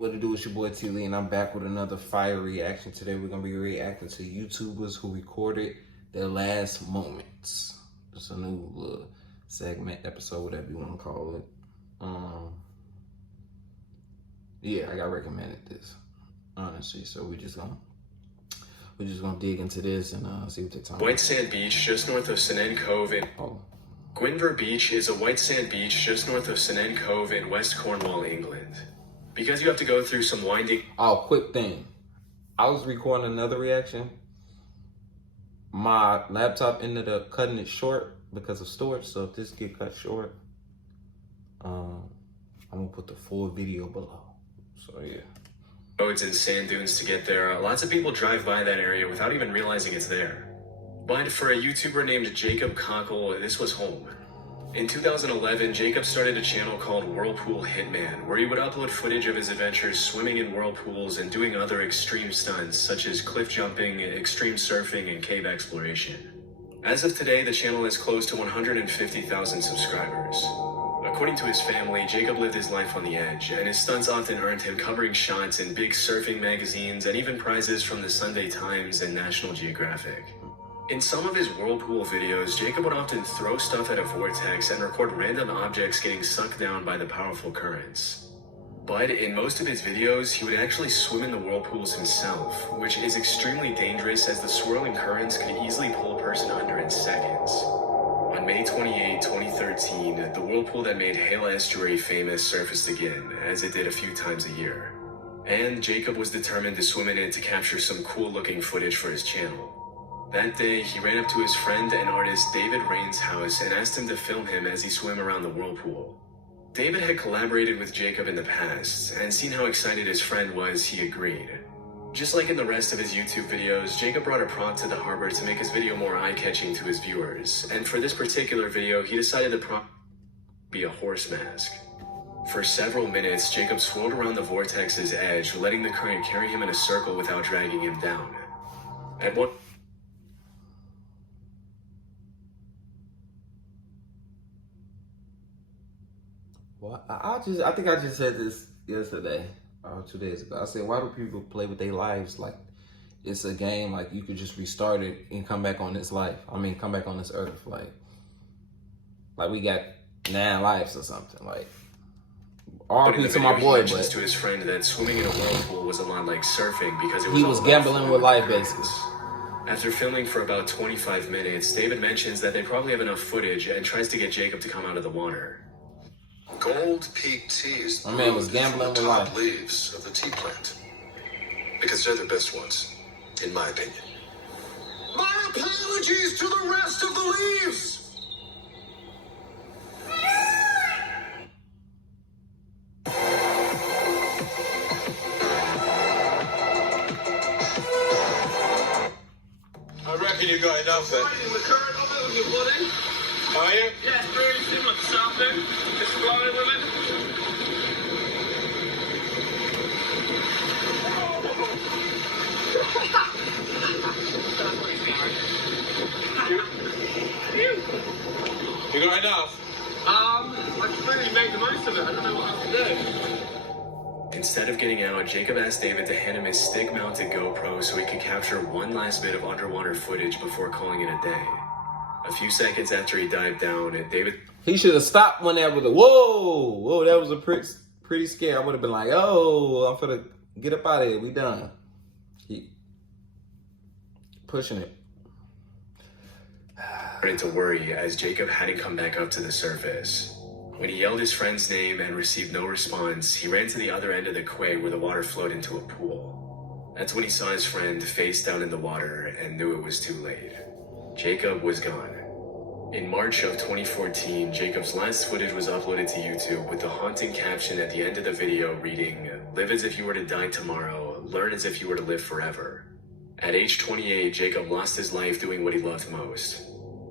What it do, it's your boy T-Lee, and I'm back with another fire reaction. Today we're going to be reacting to YouTubers who recorded their last moments. It's a new little segment, episode, whatever you want to call it. Yeah, I got recommended this, honestly, so we're just gonna dig into this and see what they're talking about. White Sand Beach, just north of Seinen Cove in Gwynfor Beach is a white sand beach just north of Seinen Cove in West Cornwall, England. Because you have to go through some winding... Oh, quick thing. I was recording another reaction. My laptop ended up cutting it short because of storage, so if this get cut short, I'm gonna put the full video below. So yeah. Roads and sand dunes to get there. Lots of people drive by that area without even realizing it's there. But for a YouTuber named Jacob Cockle, this was home. In 2011, Jacob started a channel called Whirlpool Hitman, where he would upload footage of his adventures swimming in whirlpools and doing other extreme stunts, such as cliff jumping, extreme surfing, and cave exploration. As of today, the channel is close to 150,000 subscribers. According to his family, Jacob lived his life on the edge, and his stunts often earned him covering shots in big surfing magazines and even prizes from the Sunday Times and National Geographic. In some of his whirlpool videos, Jacob would often throw stuff at a vortex and record random objects getting sucked down by the powerful currents. But in most of his videos, he would actually swim in the whirlpools himself, which is extremely dangerous as the swirling currents could easily pull a person under in seconds. On May 28, 2013, the whirlpool that made Hale Estuary famous surfaced again, as it did a few times a year. And Jacob was determined to swim in it to capture some cool-looking footage for his channel. That day, he ran up to his friend and artist David Rain's house and asked him to film him as he swam around the whirlpool. David had collaborated with Jacob in the past, and seeing how excited his friend was, he agreed. Just like in the rest of his YouTube videos, Jacob brought a prop to the harbor to make his video more eye-catching to his viewers, and for this particular video, he decided the prop be a horse mask. For several minutes, Jacob swirled around the vortex's edge, letting the current carry him in a circle without dragging him down. At one Well, I think I just said this yesterday or 2 days ago. I said, why do people play with their lives like it's a game? Like you could just restart it and come back on this life. I mean, come back on this earth. Like we got 9 lives or something. Like RP to my boy, but to his friend that swimming in a whirlpool was a lot like surfing because it was he was gambling with life, basically. After filming for about 25 minutes, David mentions that they probably have enough footage and tries to get Jacob to come out of the water. Gold Peak teas. My man was gambling with life. Leaves of the tea plant, because they're the best ones, in my opinion. My apologies to the rest of the leaves. I reckon you got enough then. In the current of it with your body. Are you? Yeah, it's very similar to something. It's flowing with it. You got enough? I just really make the most of it. I don't know what else to do. Instead of getting out, Jacob asked David to hand him his stick-mounted GoPro so he could capture one last bit of underwater footage before calling it a day. A few seconds after he dived down, David... He should have stopped when that was a whoa, that was a pretty scary. I would have been like, oh, I'm gonna get up out of here. We done. He pushing it. Started to worry as Jacob hadn't come back up to the surface. When he yelled his friend's name and received no response, he ran to the other end of the quay where the water flowed into a pool. That's when he saw his friend face down in the water and knew it was too late. Jacob was gone. In March of 2014, Jacob's last footage was uploaded to YouTube with the haunting caption at the end of the video reading, "Live as if you were to die tomorrow, learn as if you were to live forever." At age 28, Jacob lost his life doing what he loved most.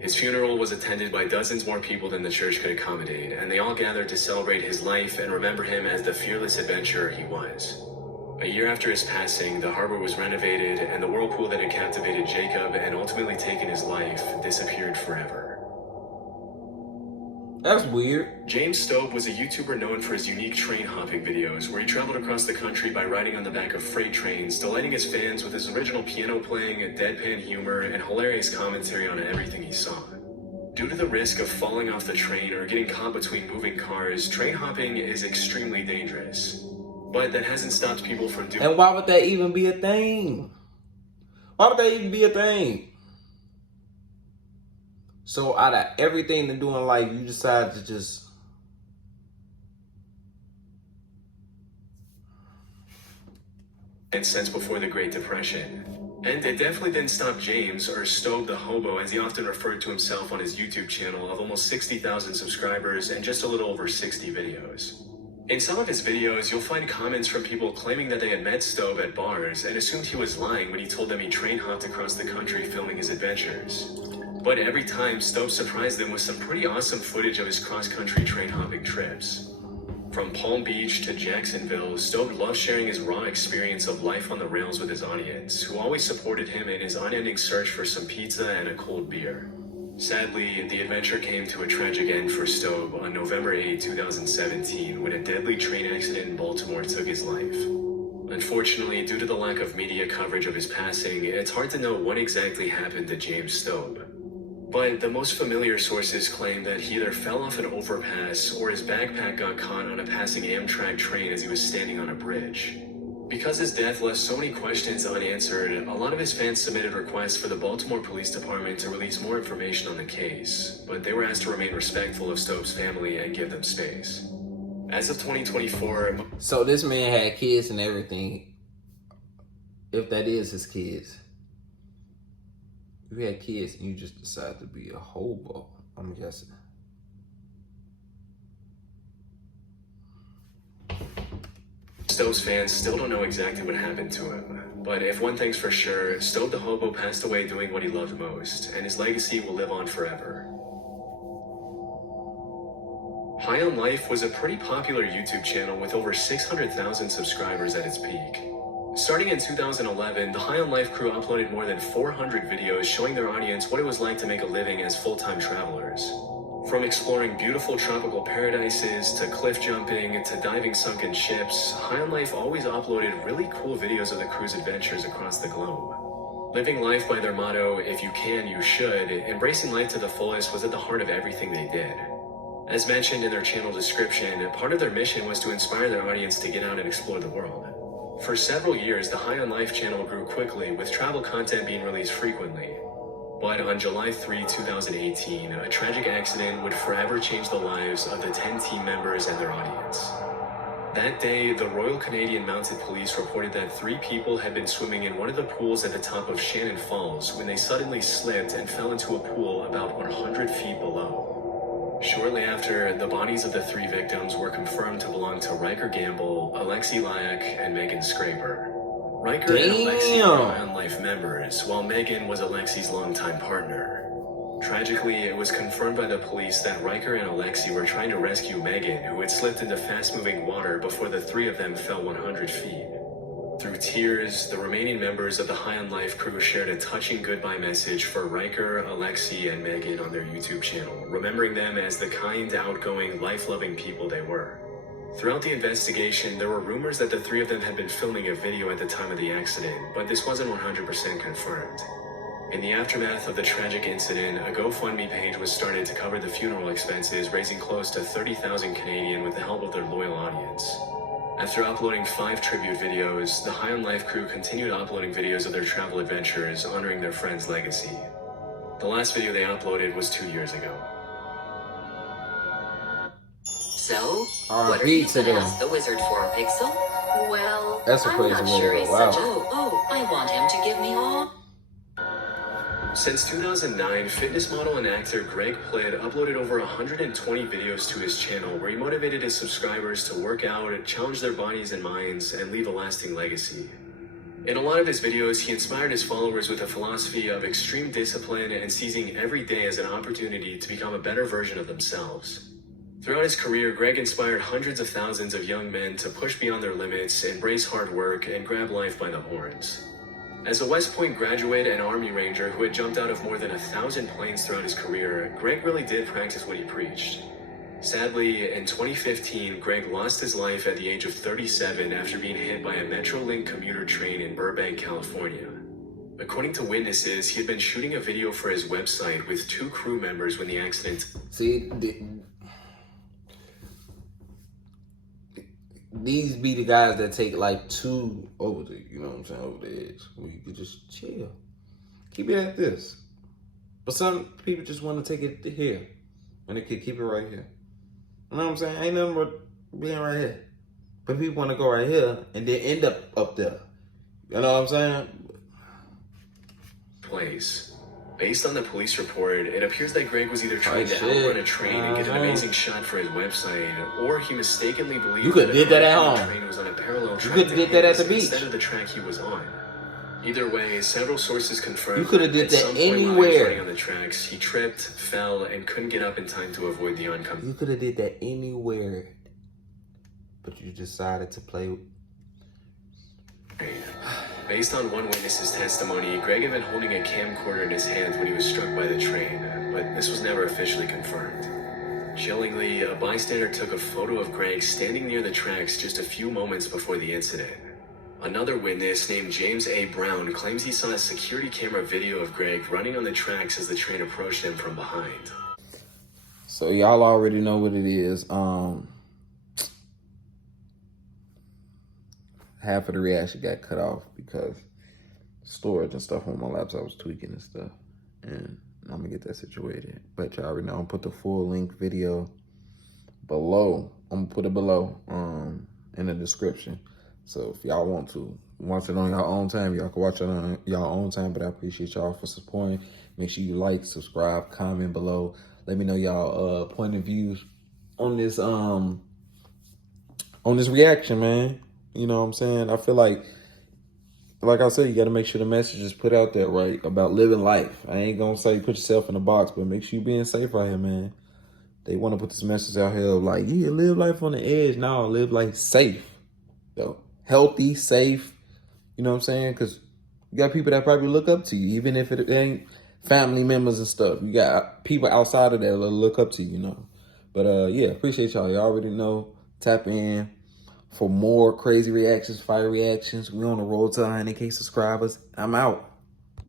His funeral was attended by dozens more people than the church could accommodate, and they all gathered to celebrate his life and remember him as the fearless adventurer he was. A year after his passing, the harbor was renovated, and the whirlpool that had captivated Jacob and ultimately taken his life disappeared forever. That's weird. James Stobe was a YouTuber known for his unique train hopping videos, where he traveled across the country by riding on the back of freight trains, delighting his fans with his original piano playing, deadpan humor, and hilarious commentary on everything he saw. Due to the risk of falling off the train or getting caught between moving cars, train hopping is extremely dangerous. But that hasn't stopped people from doing. And why would that even be a thing? Why would that even be a thing? So out of everything to do in life, you decide to just... And since before the Great Depression. And it definitely didn't stop James, or Stobe the Hobo as he often referred to himself on his YouTube channel of almost 60,000 subscribers and just a little over 60 videos. In some of his videos, you'll find comments from people claiming that they had met Stobe at bars and assumed he was lying when he told them he train hopped across the country filming his adventures. But every time, Stobe surprised them with some pretty awesome footage of his cross-country train hopping trips. From Palm Beach to Jacksonville, Stobe loved sharing his raw experience of life on the rails with his audience, who always supported him in his unending search for some pizza and a cold beer. Sadly, the adventure came to a tragic end for Stobe on November 8, 2017, when a deadly train accident in Baltimore took his life. Unfortunately, due to the lack of media coverage of his passing, it's hard to know what exactly happened to James Stobe. But the most familiar sources claim that he either fell off an overpass or his backpack got caught on a passing Amtrak train as he was standing on a bridge. Because his death left so many questions unanswered, a lot of his fans submitted requests for the Baltimore Police Department to release more information on the case, but they were asked to remain respectful of Stobe's family and give them space. As of 2024... So this man had kids and everything, if that is his kids. If you had kids and you just decide to be a hobo, I'm guessing. Stobe's fans still don't know exactly what happened to him. But if one thing's for sure, Stobe the Hobo passed away doing what he loved most, and his legacy will live on forever. High on Life was a pretty popular YouTube channel with over 600,000 subscribers at its peak. Starting in 2011, the High on Life crew uploaded more than 400 videos showing their audience what it was like to make a living as full-time travelers. From exploring beautiful tropical paradises, to cliff jumping, to diving sunken ships, High on Life always uploaded really cool videos of the crew's adventures across the globe. Living life by their motto, if you can, you should, embracing life to the fullest was at the heart of everything they did. As mentioned in their channel description, part of their mission was to inspire their audience to get out and explore the world. For several years, the High on Life channel grew quickly, with travel content being released frequently. But on July 3, 2018, a tragic accident would forever change the lives of the 10 team members and their audience. That day, the Royal Canadian Mounted Police reported that 3 people had been swimming in one of the pools at the top of Shannon Falls when they suddenly slipped and fell into a pool about 100 feet below. Shortly after, the bodies of the 3 victims were confirmed to belong to Riker Gamble, Alexi Lyak, and Megan Scraper. Riker and Alexi were High on Life members, while Megan was Alexi's longtime partner. Tragically, it was confirmed by the police that Riker and Alexi were trying to rescue Megan, who had slipped into fast-moving water before the 3 of them fell 100 feet. Through tears, the remaining members of the High on Life crew shared a touching goodbye message for Riker, Alexi, and Megan on their YouTube channel, remembering them as the kind, outgoing, life-loving people they were. Throughout the investigation, there were rumors that the 3 of them had been filming a video at the time of the accident, but this wasn't 100% confirmed. In the aftermath of the tragic incident, a GoFundMe page was started to cover the funeral expenses, raising close to 30,000 Canadian with the help of their loyal audience. After uploading 5 tribute videos, the High on Life crew continued uploading videos of their travel adventures, honoring their friend's legacy. The last video they uploaded was 2 years ago. So, what are you gonna ask the wizard for, Pixel? Well, that's a I'm crazy not way sure to he's go. Wow. such a... I want him to give me all... Since 2009, fitness model and actor Greg Plitt uploaded over 120 videos to his channel where he motivated his subscribers to work out, challenge their bodies and minds, and leave a lasting legacy. In a lot of his videos, he inspired his followers with a philosophy of extreme discipline and seizing every day as an opportunity to become a better version of themselves. Throughout his career, Greg inspired hundreds of thousands of young men to push beyond their limits, embrace hard work, and grab life by the horns. As a West Point graduate and Army Ranger who had jumped out of more than 1,000 planes throughout his career, Greg really did practice what he preached. Sadly, in 2015, Greg lost his life at the age of 37 after being hit by a Metrolink commuter train in Burbank, California. According to witnesses, he had been shooting a video for his website with 2 crew members when the accident. See, these be the guys that take like too over the, you know what I'm saying, over the edge. Where you could just chill. Keep it at this. But some people just want to take it to here. And they could keep it right here. You know what I'm saying? Ain't nothing but being right here. But people want to go right here and then end up there. You know what I'm saying? Place. Based on the police report, it appears that Greg was either trying to outrun a train and get an amazing shot for his website, or he mistakenly believed you could that did that at the home. train was on a parallel track You could did that at the beach instead of the track he was on. Either way, several sources confirmed you could have did at that some point while he was anywhere. running on the tracks, he tripped, fell, and couldn't get up in time to avoid the oncoming. You could have did that anywhere, but you decided to play. Based on one witness's testimony, Greg had been holding a camcorder in his hand when he was struck by the train, but this was never officially confirmed. Chillingly, a bystander took a photo of Greg standing near the tracks just a few moments before the incident. Another witness named James A. Brown claims he saw a security camera video of Greg running on the tracks as the train approached him from behind. So y'all already know what it is. Half of the reaction got cut off because storage and stuff on my laptop was tweaking and stuff. And I'm gonna get that situated. But y'all already know, I'm gonna put the full length video below. I'm gonna put it below in the description. So if y'all want to watch it on your own time, y'all can watch it on your own time. But I appreciate y'all for supporting. Make sure you like, subscribe, comment below. Let me know y'all point of views on this reaction, man. You know what I'm saying? I feel like I said, you got to make sure the message is put out there, right, about living life. I ain't going to say put yourself in a box, but make sure you being safe out here, man. They want to put this message out here of like, yeah, live life on the edge. No, live life safe. Yo, healthy, safe. You know what I'm saying? Because you got people that probably look up to you, even if it ain't family members and stuff. You got people outside of there that look up to you, you know. But, yeah, appreciate y'all. Y'all already know. Tap in for more crazy reactions, fire reactions. We on the road to 100K subscribers. I'm out.